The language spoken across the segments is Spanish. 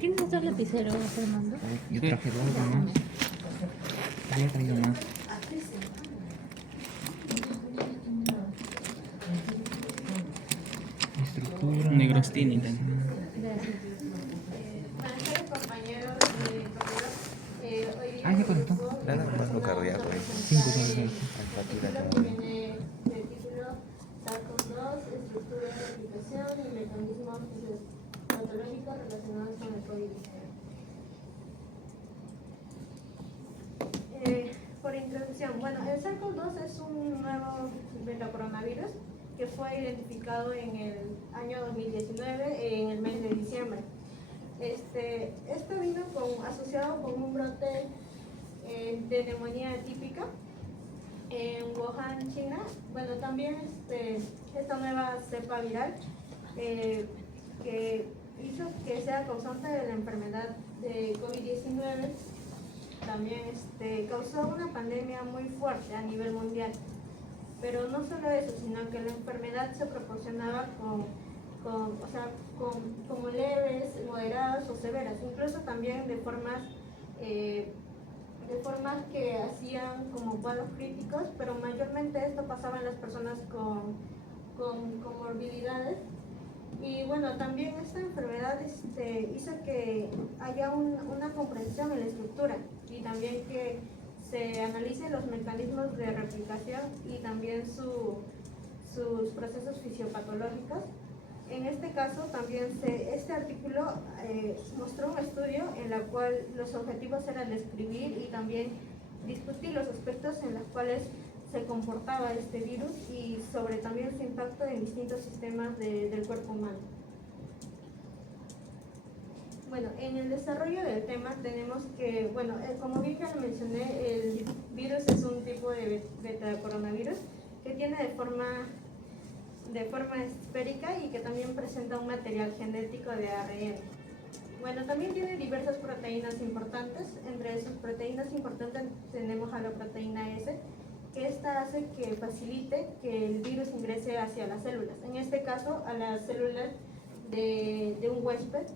¿Tienes otro lapicero, Fernando? Yo traje dos nomás. Había traído más. Estructura. Negrostini también. Gracias. Buenas tardes, compañeros. Hoy día Ya conectó. Nada más lo cardíaco, Cinco son el seis. título que viene del título SARS-CoV-2, estructura de aplicación y mecanismos patológicos relacionados con el COVID-19. Por introducción, bueno, el SARS-CoV-2 es un nuevo metacoronavirus que fue identificado en el año 2019, en el mes de diciembre. Este vino asociado con un brote de neumonía atípica en Wuhan, China. Bueno, también esta nueva cepa viral que hizo que sea causante de la enfermedad de COVID-19 también causó una pandemia muy fuerte a nivel mundial. Pero no solo eso, sino que la enfermedad se proporcionaba como leves, moderadas o severas, incluso también de formas que hacían como cuadros críticos, pero mayormente esto pasaba en las personas con comorbilidades. Y bueno, también esta enfermedad hizo que haya una comprensión en la estructura y también que se analicen los mecanismos de replicación y también sus procesos fisiopatológicos. En este caso también este artículo mostró un estudio en el cual los objetivos eran describir y también discutir los aspectos en los cuales se comportaba este virus y sobre también su impacto en distintos sistemas del cuerpo humano. Bueno, en el desarrollo del tema tenemos que, bueno, como bien ya lo mencioné, el virus es un tipo de betacoronavirus que tiene de forma esférica y que también presenta un material genético de ARN. Bueno, también tiene diversas proteínas importantes. Entre esas proteínas importantes tenemos a la proteína S, que esta hace que facilite que el virus ingrese hacia las células. En este caso, a las células de un huésped,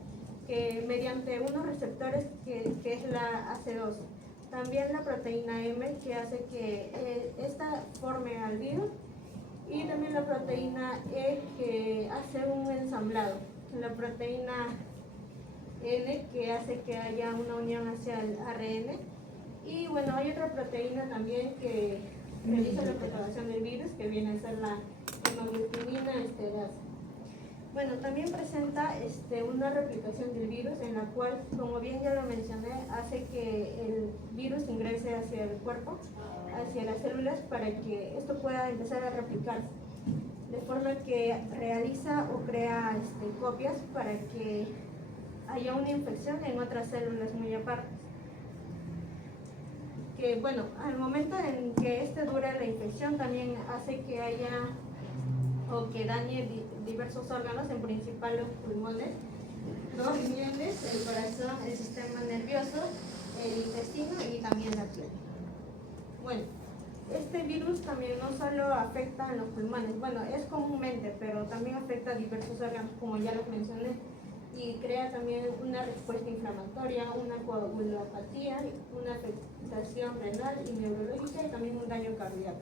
que mediante unos receptores que es la AC2. También la proteína M, que hace que esta forme al virus, y también la proteína E, que hace un ensamblado. La proteína N, que hace que haya una unión hacia el ARN. Y bueno, hay otra proteína también que realiza la propagación del virus, que viene a ser la hemaglutinina esterasa. Bueno, también presenta una replicación del virus en la cual, como bien ya lo mencioné, hace que el virus ingrese hacia el cuerpo, hacia las células, para que esto pueda empezar a replicarse. De forma que realiza o crea copias para que haya una infección en otras células muy aparte. Que bueno, al momento en que dura la infección también hace que haya o que dañe diversos órganos, en principal los pulmones, los riñones, el corazón, el sistema nervioso, el intestino y también la piel. Bueno, este virus también no solo afecta a los pulmones, bueno, es comúnmente, pero también afecta a diversos órganos, como ya los mencioné, y crea también una respuesta inflamatoria, una coagulopatía, una afectación renal y neurológica y también un daño cardíaco.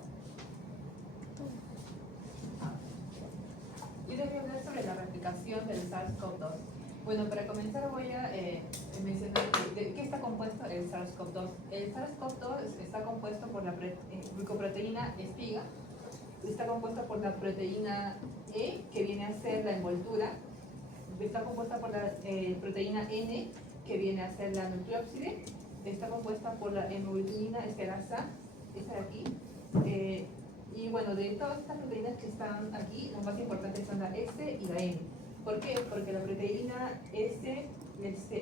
Yo les voy a hablar sobre la replicación del SARS-CoV-2. Bueno, para comenzar voy a mencionar de qué está compuesto el SARS-CoV-2. El SARS-CoV-2 está compuesto por la glicoproteína espiga, está compuesto por la proteína E, que viene a ser la envoltura, está compuesta por la proteína N, que viene a ser la nucleópside, está compuesta por la hemaglutinina esterasa, esta de aquí. Y bueno, de todas estas proteínas que están aquí, las más importantes son la S y la N. ¿Por qué? Porque la proteína S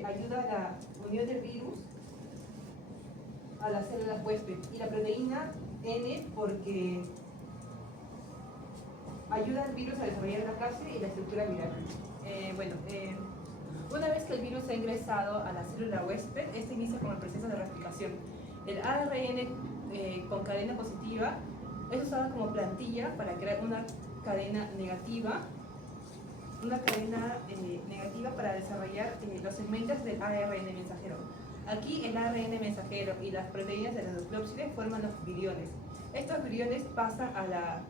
ayuda a la unión del virus a las células huésped, y la proteína N porque ayuda al virus a desarrollar la clase y la estructura viral. Una vez que el virus ha ingresado a la célula huésped, este inicia con el proceso de replicación. El ARN con cadena positiva es usado como plantilla para crear una cadena negativa una cadena negativa para desarrollar los segmentos del ARN mensajero. Aquí el ARN mensajero y las proteínas de los nucleósidos forman los viriones. Estos viriones pasan a la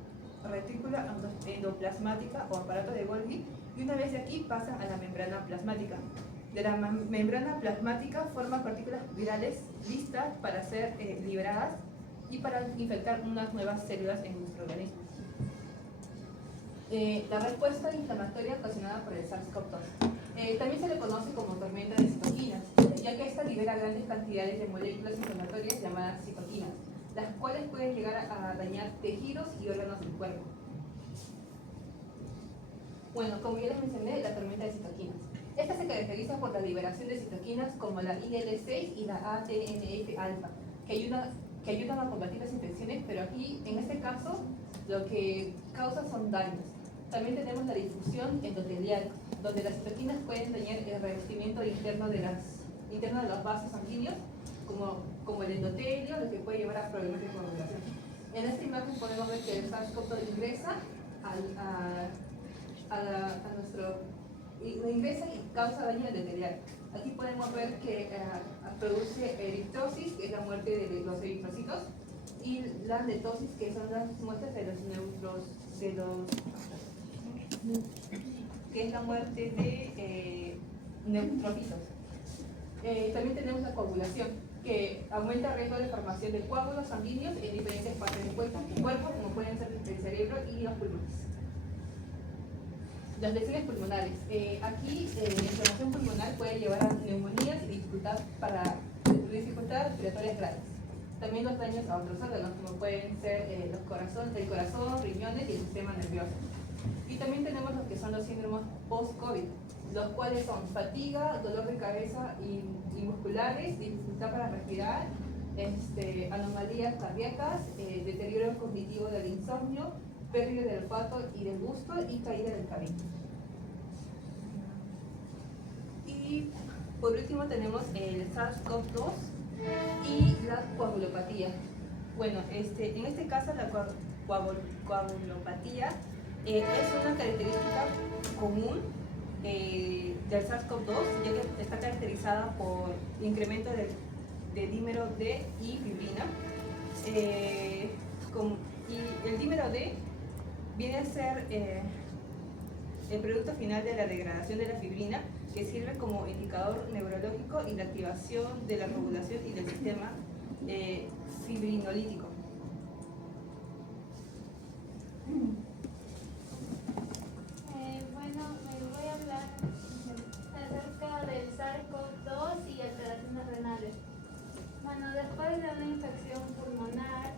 retícula endoplasmática o aparato de Golgi y una vez de aquí pasan a la membrana plasmática. De la membrana plasmática forman partículas virales listas para ser liberadas y para infectar unas nuevas células en nuestro organismo. La respuesta inflamatoria ocasionada por el SARS-CoV-2 también se le conoce como tormenta de citoquinas, ya que esta libera grandes cantidades de moléculas inflamatorias llamadas citoquinas, las cuales pueden llegar a dañar tejidos y órganos del cuerpo. Bueno, como ya les mencioné, la tormenta de citoquinas. Esta se caracteriza por la liberación de citoquinas como la IL-6 y la ATNF-alfa, que ayudan a combatir las infecciones, pero aquí, en este caso, lo que causa son daños. También tenemos la difusión endotelial, donde las citoquinas pueden dañar el revestimiento interno de los vasos sanguíneos, como el endotelio, lo que puede llevar a problemas de coagulación. En esta imagen podemos ver que el SARS-CoV-2 ingresa ingresa y causa daño endotelial. Aquí podemos ver que produce eritrosis, que es la muerte de los eritrocitos, y la netosis, que son las muertes de que es la muerte de neutrofilos. También tenemos la coagulación, que aumenta el riesgo de formación de coágulos sanguíneos en diferentes partes del cuerpo, como pueden ser el cerebro y los pulmones. Las lesiones pulmonares. Aquí la inflamación pulmonar puede llevar a neumonías y dificultades respiratorias graves. También los daños a otros órganos, como pueden ser el corazón, riñones y el sistema nervioso. Y también tenemos los que son los síndromes post-COVID, los cuales son fatiga, dolor de cabeza y musculares, dificultad para respirar, anomalías cardíacas, deterioro cognitivo del insomnio, pérdida del olfato y del gusto y caída del cabello. Y por último tenemos el SARS-CoV-2 y la coagulopatía. Bueno, en este caso la coagulopatía es una característica común del SARS-CoV-2, ya que está caracterizada por incremento de dímero D y fibrina. Y el dímero D viene a ser el producto final de la degradación de la fibrina, que sirve como indicador neurológico y la activación de la coagulación y del sistema fibrinolítico. Bueno, me voy a hablar acerca del SARS-CoV-2 y alteraciones renales. Bueno, después de una infección pulmonar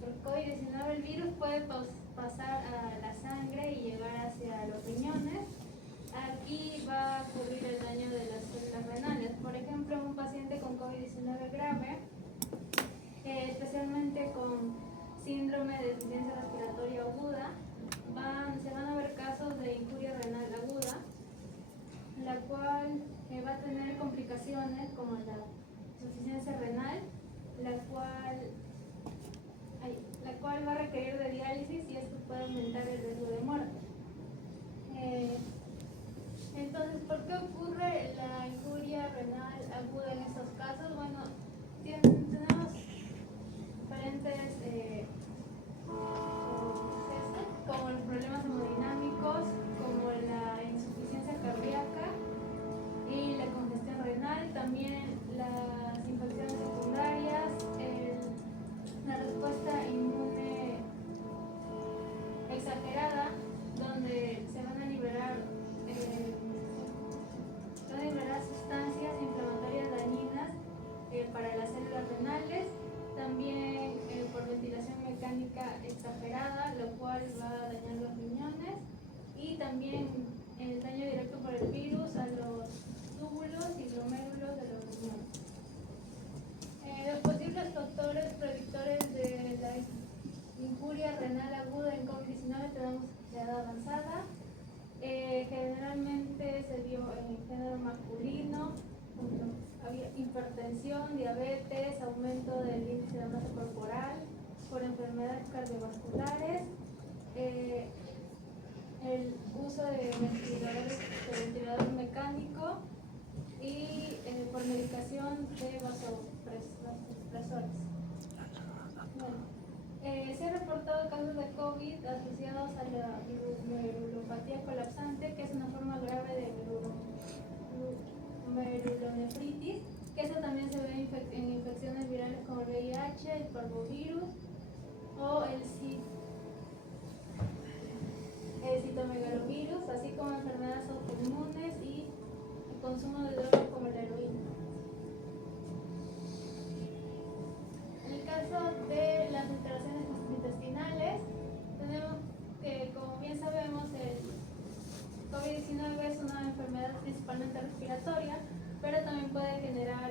por COVID-19, el virus puede pasar a la sangre y llegar hacia los riñones. Aquí va a ocurrir el daño de las células renales. Por ejemplo, un paciente con COVID-19 grave, especialmente con síndrome de deficiencia respiratoria aguda, se van a ver casos de injuria renal aguda, la cual va a tener complicaciones como la insuficiencia renal, la cual va a requerir de diálisis y esto puede aumentar el riesgo de muerte. Entonces, ¿por qué ocurre la injuria renal aguda en estos casos? Bueno, tenemos diferentes como los problemas hemodinámicos, como la insuficiencia cardíaca y la congestión renal, también las infecciones secundarias, la respuesta inmune exagerada, donde se van a liberar sustancias inflamatorias dañinas para las células renales, también por ventilación mecánica exagerada, lo cual va a dañar los riñones, y también el daño directo por el virus a los túbulos y glomérulos de los riñones. Los posibles factores predictores de la injuria renal aguda en COVID-19 tenemos edad avanzada, generalmente se dio en género masculino, había hipertensión, diabetes, aumento del índice de masa corporal, por enfermedades cardiovasculares, el uso de ventilador mecánico y por medicación de vasopresores. Bueno, se han reportado casos de COVID asociados a la merulopatía colapsante, que es una forma grave de merulonefritis, que eso también se ve en infecciones virales como el VIH, el parvovirus o el citomegalovirus, así como enfermedades autoinmunes y el consumo de drogas como la heroína. En el caso de las alteraciones intestinales, tenemos que, como bien sabemos, el COVID-19 es una enfermedad principalmente respiratoria, pero también puede generar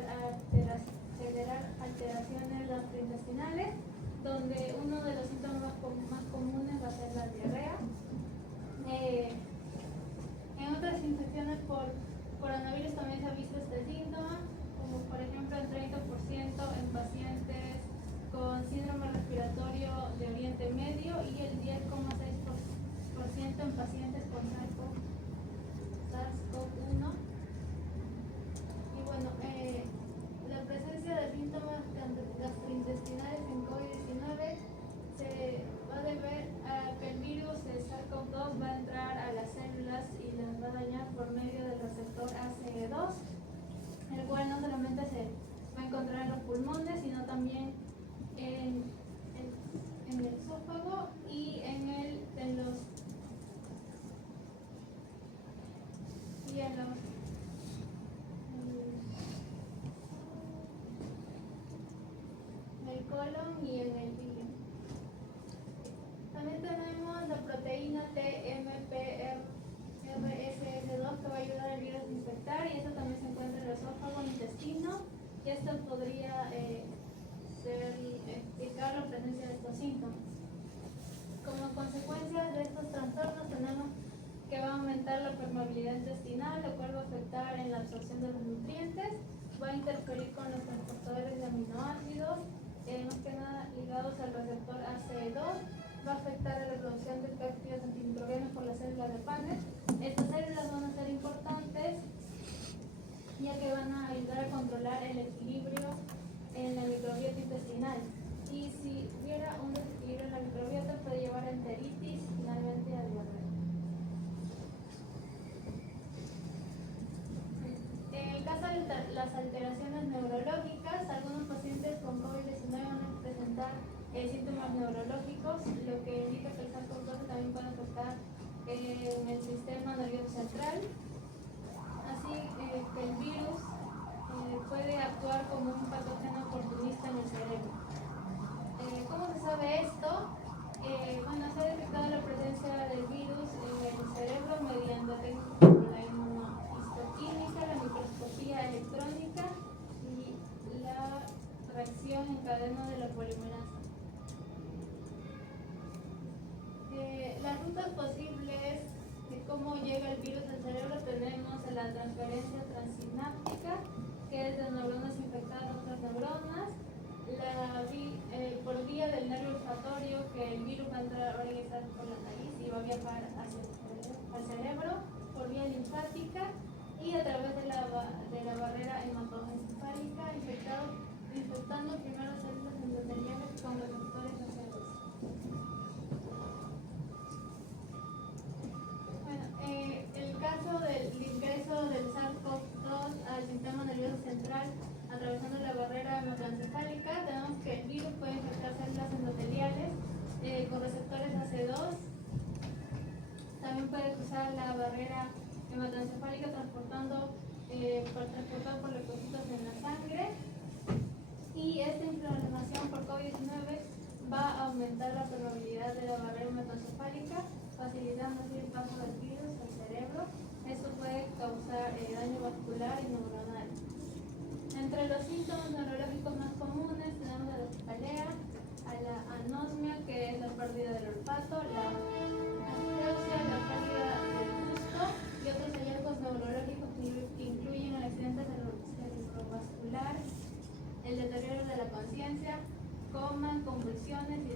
alteraciones gastrointestinales, donde uno de los síntomas más comunes va a ser la diarrea. En otras infecciones por coronavirus también se ha visto este síntoma, como por ejemplo el 30% en pacientes con síndrome respiratorio de Oriente Medio y el 10,6% en pacientes con SARS-CoV-1. Y bueno, la presencia de síntomas gastrointestinales en COVID-19 se va a deber a que el virus de SARS-CoV-2 va a entrar a las células y las va a dañar por medio del receptor ACE2, el cual no solamente se va a encontrar en los pulmones, sino también en el esófago y en los el colon y en el hígado. También tenemos la proteína TMPRSS2 que va a ayudar al virus a infectar, y eso también se encuentra en el esófago e intestino, y esto podría explicar la presencia de estos síntomas. Como consecuencia de estos trastornos tenemos que va a aumentar la permeabilidad intestinal, lo cual va a afectar en la absorción de los nutrientes, va a interferir con los transportadores de aminoácidos, más que nada ligados al receptor ACE2, va a afectar a la producción de péptidos antimicrobianos por las células de Paneth. Estas células van a ser importantes ya que van a ayudar a controlar el equilibrio en la microbiota intestinal. Y si hubiera un desequilibrio en la microbiota puede llevar a enteritis y finalmente a diarrea. En el caso de las alteraciones neurológicas, algunos pacientes con COVID-19 van a presentar síntomas neurológicos, lo que indica que el SARS-CoV-2 también puede afectar en el sistema nervioso central. Así que el virus puede actuar como un patógeno oportunista en el cerebro. ¿Cómo se sabe esto? Bueno, se ha detectado la presencia del virus en el cerebro mediante técnicas como la inmunohistoquímica, la microscopía electrónica y la reacción en cadena de la polimerasa. Las rutas posibles de cómo llega el virus al cerebro tenemos la transferencia transsináptica, que es de neuronas infectadas a otras neuronas, por vía del nervio olfatorio, que el virus va a entrar por la nariz y va a viajar al cerebro, por vía linfática y a través de la barrera hematoencefálica, infectando primero células endoteliales con receptores ACE2. El caso del ingreso del SARS-CoV-2 al sistema nervioso central atravesando la barrera hematoencefálica, tenemos que el virus puede infectar células endoteliales con receptores ACE2. También puede cruzar la barrera hematoencefálica transportar por leucocitos en la sangre, y esta inflamación por COVID-19 va a aumentar la probabilidad de la barrera hematoencefálica, facilitando así el paso del virus al cerebro. Esto puede causar daño vascular y neuronal. Entre los síntomas neurológicos más comunes tenemos a la cefalea, a la anosmia, que es la pérdida del olfato, la astreusia, la pérdida del gusto, y otros hallazgos neurológicos que incluyen el accidente cerebrovascular, el deterioro de la conciencia, coma, convulsiones y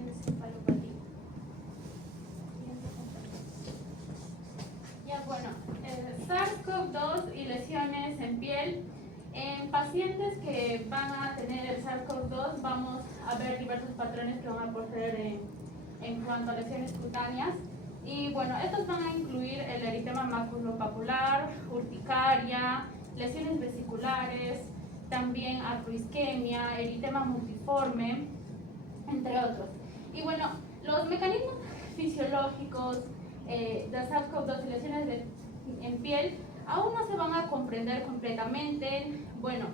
encefalopatía. SARS-CoV-2 y lesiones en piel. En pacientes que van a tener el SARS-CoV-2 vamos a ver diversos patrones que van a proceder en cuanto a lesiones cutáneas. Y bueno, estos van a incluir el eritema maculopapular, urticaria, lesiones vesiculares, también artroisquemia, eritema multiforme, entre otros. Y bueno, los mecanismos fisiológicos de SARS-CoV-2 y lesiones en piel aún no se van a comprender completamente. Bueno,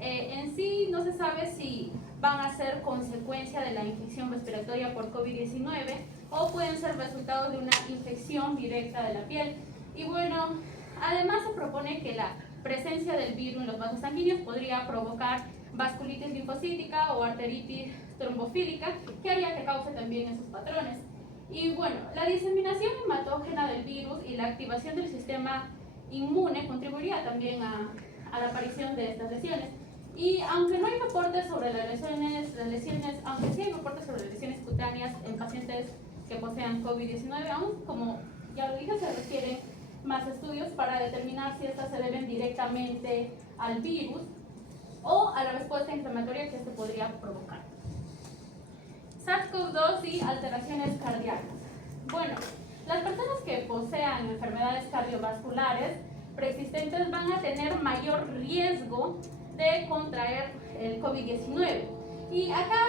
en sí no se sabe si van a ser consecuencia de la infección respiratoria por COVID-19 o pueden ser resultados de una infección directa de la piel. Y bueno, además se propone que la presencia del virus en los vasos sanguíneos podría provocar vasculitis linfocítica o arteritis trombofílica, que haría que cause también esos patrones. Y bueno, la diseminación hematógena del virus y la activación del sistema inmune contribuiría también a la aparición de estas lesiones. Y aunque no hay reportes sobre las lesiones, aunque sí hay reportes sobre lesiones cutáneas en pacientes que posean COVID-19, aún como ya lo dije, se requieren más estudios para determinar si estas se deben directamente al virus o a la respuesta inflamatoria que este podría provocar. SARS-CoV-2 y alteraciones cardíacas. Bueno, las personas que posean enfermedades cardiovasculares preexistentes van a tener mayor riesgo de contraer el COVID-19. Y acá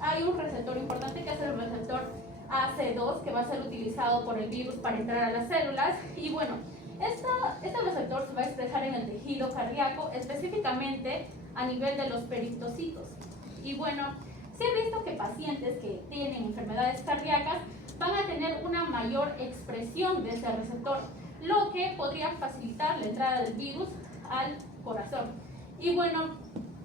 hay un receptor importante que es el receptor AC2, que va a ser utilizado por el virus para entrar a las células. Y bueno, este receptor se va a expresar en el tejido cardíaco, específicamente a nivel de los peristocitos. Y bueno, se ha visto que pacientes que tienen enfermedades cardíacas van a tener una mayor expresión de este receptor, lo que podría facilitar la entrada del virus al corazón. Y bueno,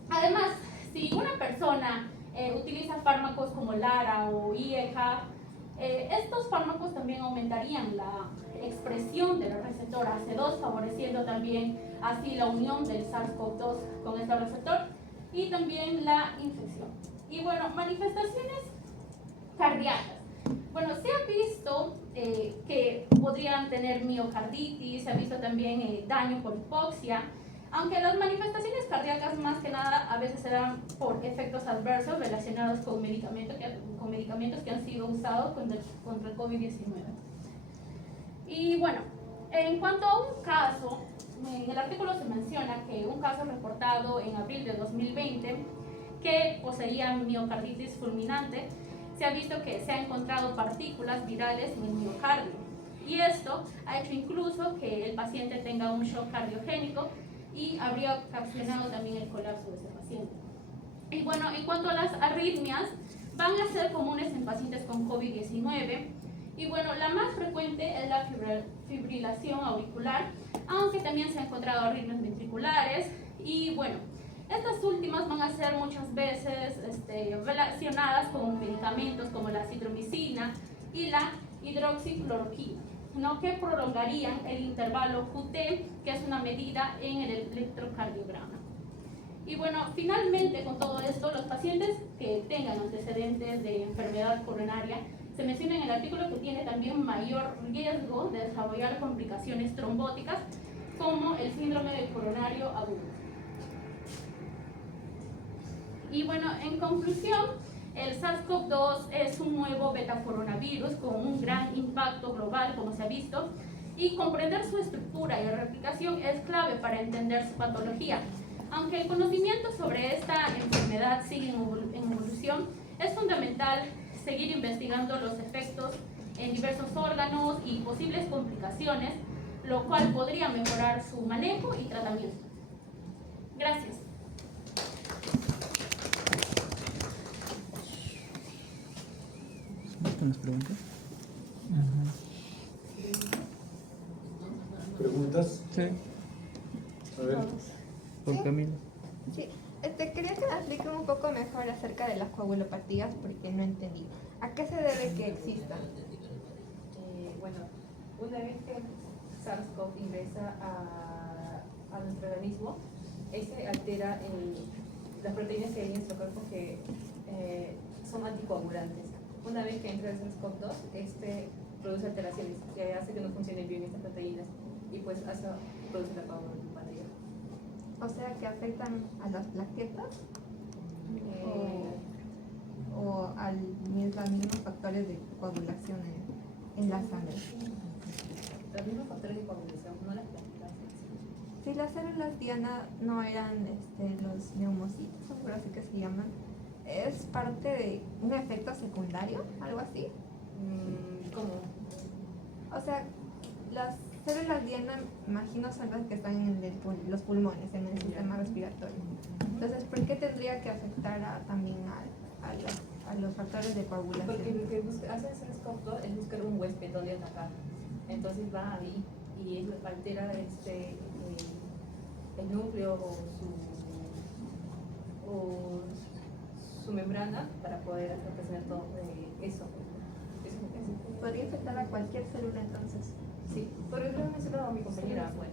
además, si una persona utiliza fármacos como LARA o IEJA, estos fármacos también aumentarían la expresión del receptor AC2, favoreciendo también así la unión del SARS-CoV-2 con este receptor y también la infección. Y bueno, manifestaciones cardíacas. Bueno, se ha visto que podrían tener miocarditis, se ha visto también daño por hipoxia, aunque las manifestaciones cardíacas más que nada a veces se dan por efectos adversos relacionados con medicamentos que han sido usados contra el COVID-19. Y bueno, en cuanto a un caso, en el artículo se menciona que un caso reportado en abril de 2020 que poseía miocarditis fulminante, se ha visto que se han encontrado partículas virales en el miocardio. Y esto ha hecho incluso que el paciente tenga un shock cardiogénico y habría ocasionado también el colapso de ese paciente. Y bueno, en cuanto a las arritmias, van a ser comunes en pacientes con COVID-19. Y bueno, la más frecuente es la fibrilación auricular, aunque también se han encontrado arritmias ventriculares. Y bueno, estas últimas van a ser muchas veces relacionadas con medicamentos como la citromicina y la hidroxicloroquina, ¿no?, que prolongarían el intervalo QT, que es una medida en el electrocardiograma. Y bueno, finalmente con todo esto, los pacientes que tengan antecedentes de enfermedad coronaria, se menciona en el artículo que tiene también mayor riesgo de desarrollar complicaciones trombóticas como el síndrome del coronario agudo. Y bueno, en conclusión, el SARS-CoV-2 es un nuevo betacoronavirus con un gran impacto global, como se ha visto, y comprender su estructura y replicación es clave para entender su patología. Aunque el conocimiento sobre esta enfermedad sigue en evolución, es fundamental seguir investigando los efectos en diversos órganos y posibles complicaciones, lo cual podría mejorar su manejo y tratamiento. Gracias. ¿Tienes preguntas? ¿Preguntas? Sí, A ver. por Camilo. Sí, quería que me explique un poco mejor acerca de las coagulopatías porque no entendí. ¿A qué se debe que existan? Bueno, una vez que SARS-CoV ingresa a nuestro organismo, este altera las proteínas que hay en nuestro cuerpo que son anticoagulantes. Una vez que entra el SARS-CoV-2, este produce alteraciones que hace que no funcionen bien estas proteínas y pues produce la coagulopatía. O sea, que afectan a las plaquetas Eh, o a los mismos factores de coagulación en la sangre. los mismos factores de coagulación, no las plaquetas. Si las células diana no eran los neumocitos, o así que se llaman, ¿es parte de un efecto secundario? ¿Algo así? ¿Cómo? O sea, las células diana, imagino, son las que están en los pulmones, en el sistema respiratorio. Entonces, ¿por qué tendría que afectar también a los factores de coagulación? Porque lo que hace el SARS-CoV-2 es buscar un huésped donde atacar. Entonces va ahí y altera el núcleo o su membrana para poder hacer todo eso. Eso es lo que hace. ¿Podría afectar a cualquier célula entonces? Sí, por eso me mencionó a mi compañera. Pues.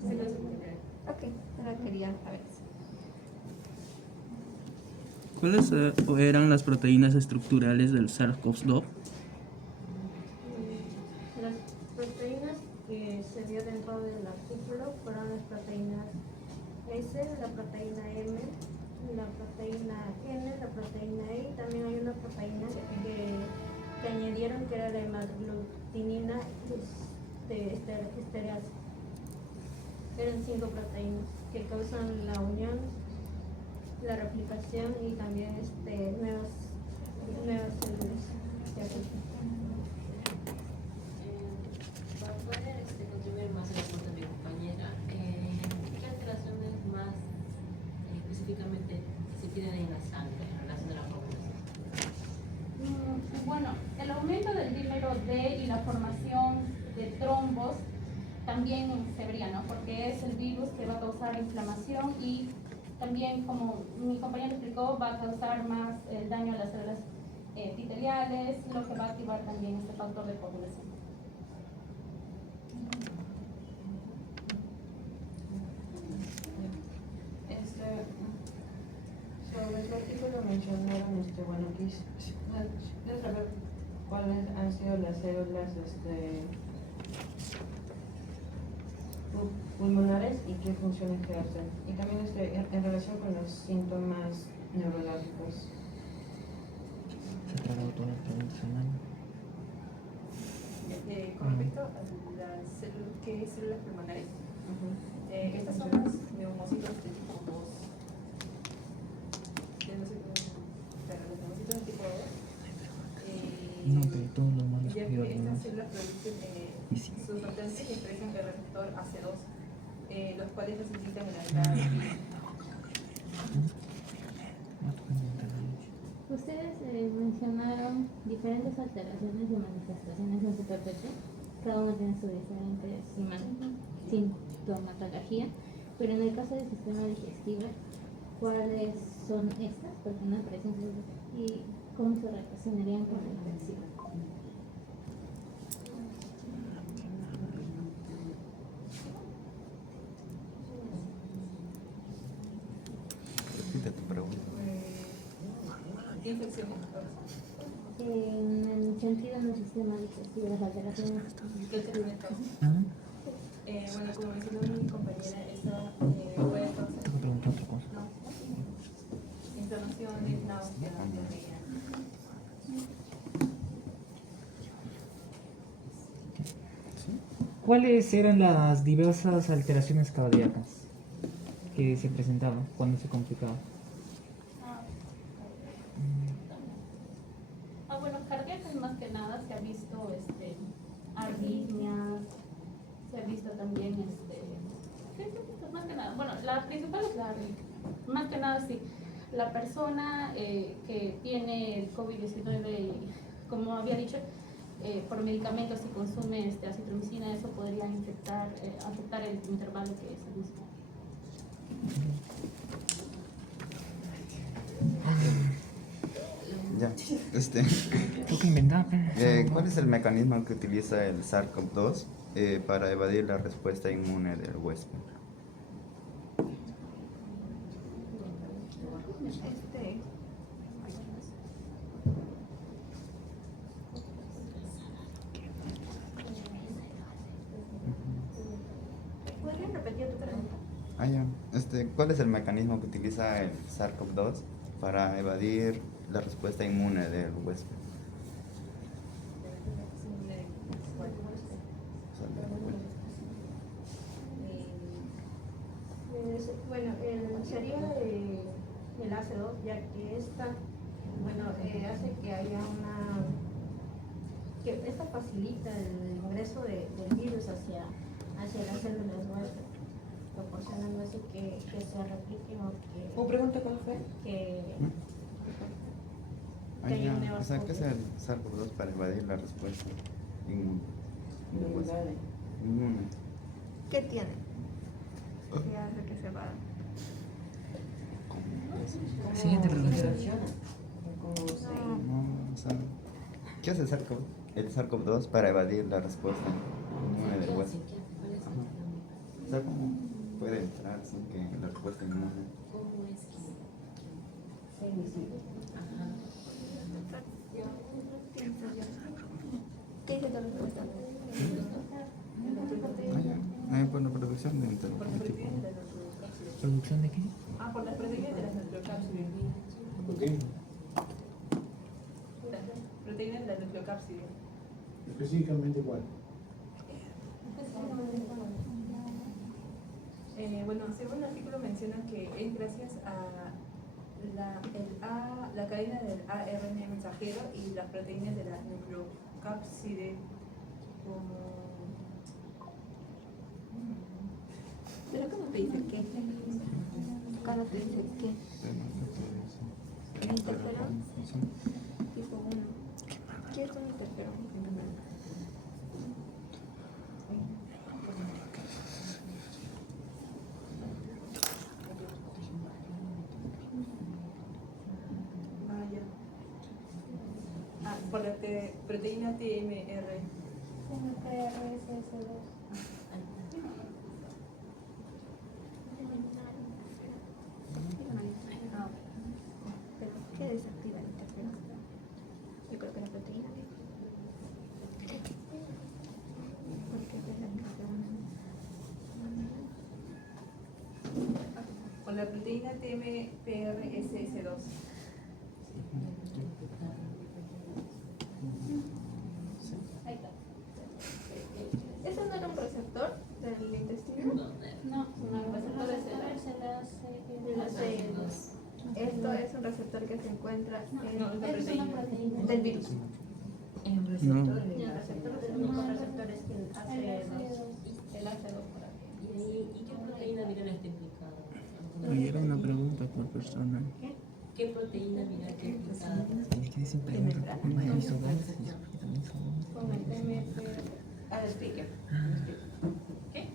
Sí, lo hace mi compañera. Ok, solo quería saber. ¿Cuáles eran las proteínas estructurales del SARS-CoV-2? Las proteínas que se vio dentro del artículo fueron las proteínas S, la proteína M, la proteína N, la proteína E y también hay una proteína que añadieron que era la hemaglutinina estereasa. Eran 5 proteínas que causan la unión, la replicación y también nuevas células. Para poder contribuir más en el punto de mi compañera, ¿qué alteraciones más específicamente se tienen en la sangre en relación a la coagulación? Bueno, el aumento del dímero D y la formación de trombos también se vería, ¿no? Porque es el virus que va a causar inflamación y también, como mi compañero explicó, va a causar más daño a las células epiteliales, lo que va a activar también este factor de coagulación. Sobre este artículo mencionaron, bueno, quiero saber cuáles han sido las células pulmonares y qué funciones ejercen. Y también en relación con los síntomas neurológicos. Se ha tragado todas las preguntas, hermano. Con respecto a las células, ¿qué células pulmonares? Estas son los neumocitos de tipo 2. Los neumocitos de tipo 2. No, pero todos los malos Ya cuidados, que ¿no? estas células producen sustancias que expresan el receptor AC2, los cuales necesitan la entrada del virus. Ustedes mencionaron diferentes alteraciones y manifestaciones en su PPT. Cada uno tiene su diferente sintomatología, pero en el caso del sistema digestivo, ¿cuáles son estas? Porque no aparecen y cómo se relacionarían con la infección. Repite tu pregunta. ¿Qué infecciones? En el sentido del sistema digestivo, las alteraciones. ¿Qué alimentos? Bueno, como mencionó mi compañera, esta puede causar Tengo que preguntar otra cosa. inflamaciones, náuseas, diarrea. ¿Cuáles eran las diversas alteraciones cardíacas que se presentaban cuando se complicaba? Bueno, cardíacas más que nada se ha visto arritmias, se ha visto también más que nada, bueno, la principal es la arritmia. Más que nada sí, la persona que tiene el COVID-19 y como había dicho, por medicamentos si consume acitromicina, eso podría afectar el intervalo que es el mismo. Ya. Tengo que inventar. ¿Cuál es el mecanismo que utiliza el SARS-CoV-2 para evadir la respuesta inmune del huésped? ¿Podrían Ya. ¿Cuál es el mecanismo que utiliza el SARS-CoV-2 para evadir la respuesta inmune del huésped? Bueno, sería el ácido, ya que esta, bueno, hace que haya que esta facilita el ingreso del virus hacia las células huésped, proporcionando así que se replique o que... ¿Una pregunta cuál fue? que Ya. O sea, ¿qué es el SARS-CoV-2 para evadir la respuesta inmune? del huésped? Vale. Inmune. ¿Qué tiene? ¿Qué hace que se va? Siguiente pregunta. Reacciona. ¿Cómo se...? No, o sea, ¿qué hace el SARS-CoV-2 para evadir la respuesta inmune del huésped? O sea, ¿cómo puede entrar sin que la respuesta inmune? ¿Cómo es que? Es invisible. Ajá. ¿Qué dice tu respuesta? Por la producción de interleucina. ¿Producción de qué? Por las proteínas de las nucleocápsides. Ok. Proteínas de la nucleocápside. Específicamente cuál. Bueno, según el artículo menciona que es gracias a la cadena del ARN mensajero y las proteínas de la nucleocápside como... ¿Pero cómo te dice qué? Cuando te dice qué. ¿El interferón? Tipo 1. ¿Qué es un interferón? Por la proteína TMR. MPRSS2. ¿Pero qué desactiva el interferón? Yo creo que la proteína. Porque es la que se une. Con la proteína TMPRSS2. Ahí está. ¿Ese no era un receptor del intestino? No, el receptor es el AC2. Esto es un receptor que se encuentra Es una proteína. del virus. En receptor El de receptor, el único receptor es que el AC2. El AC2 por aquí. ¿Y qué proteína viral está implicada? Oye, era una pregunta por persona. ¿Qué proteína viral está implicada? ¿Y qué dicen pregunta? No me hizo dos. También hizo dos. Con el TMP. Ah, explique. ¿Qué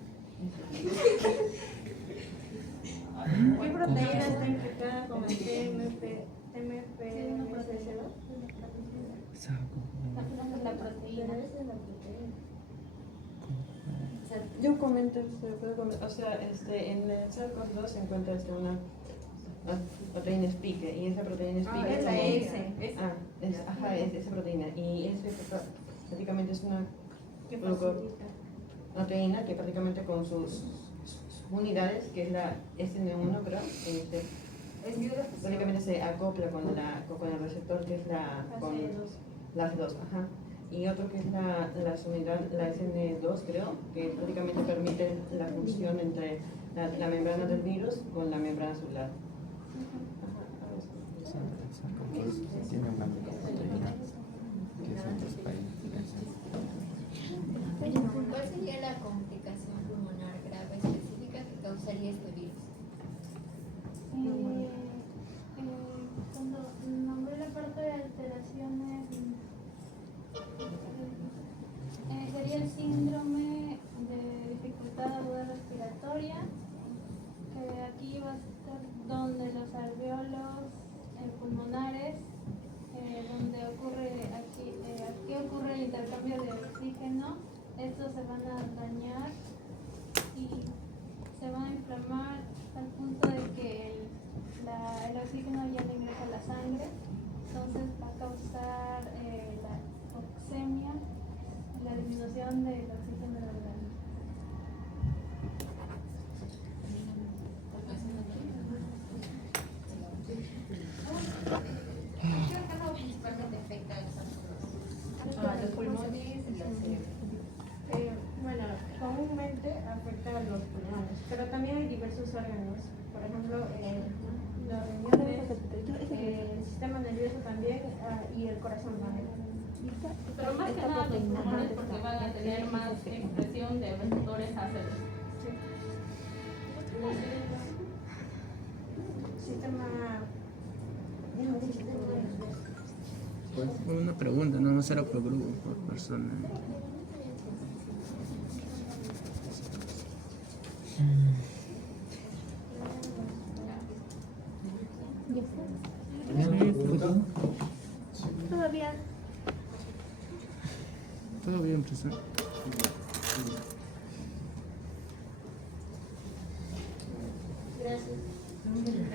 proteína está implicada con el TMPRSS2? Saco. La proteína. Yo comento, puedo comentar, o sea, en el SARS-CoV-2 se encuentra una proteína spike, y esa proteína spike es la S. es esa proteína, y prácticamente es una ¿Qué facilita? proteína que prácticamente con sus unidades, que es la SN1 creo, prácticamente se acopla con el receptor que es la AC2, ajá. Y otro que es la unidad, la SN2 creo, que prácticamente permite la función entre la membrana del virus con la membrana celular. Tiene una proteína que es un ¿Cuál sería la complicación pulmonar grave específica que causaría este virus? Cuando nombré la parte de alteraciones, sería el síndrome de dificultad aguda respiratoria, que aquí va a estar donde los alveolos pulmonares, donde aquí ocurre el intercambio de oxígeno. Estos se van a dañar y se van a inflamar al punto de que el oxígeno ya no ingresa a la sangre, entonces va a causar la oxemia, la disminución del oxígeno del organismo. afecta a los pulmones, pero también hay diversos órganos, por ejemplo, los riñones, el sistema nervioso también y el corazón también. Pero más que nada los pulmones porque van a tener más expresión de receptores ácidos. Una pregunta, no será por grupo, por persona. ¿Ya me preguntado? Todo bien. Todo bien, profesor. Gracias.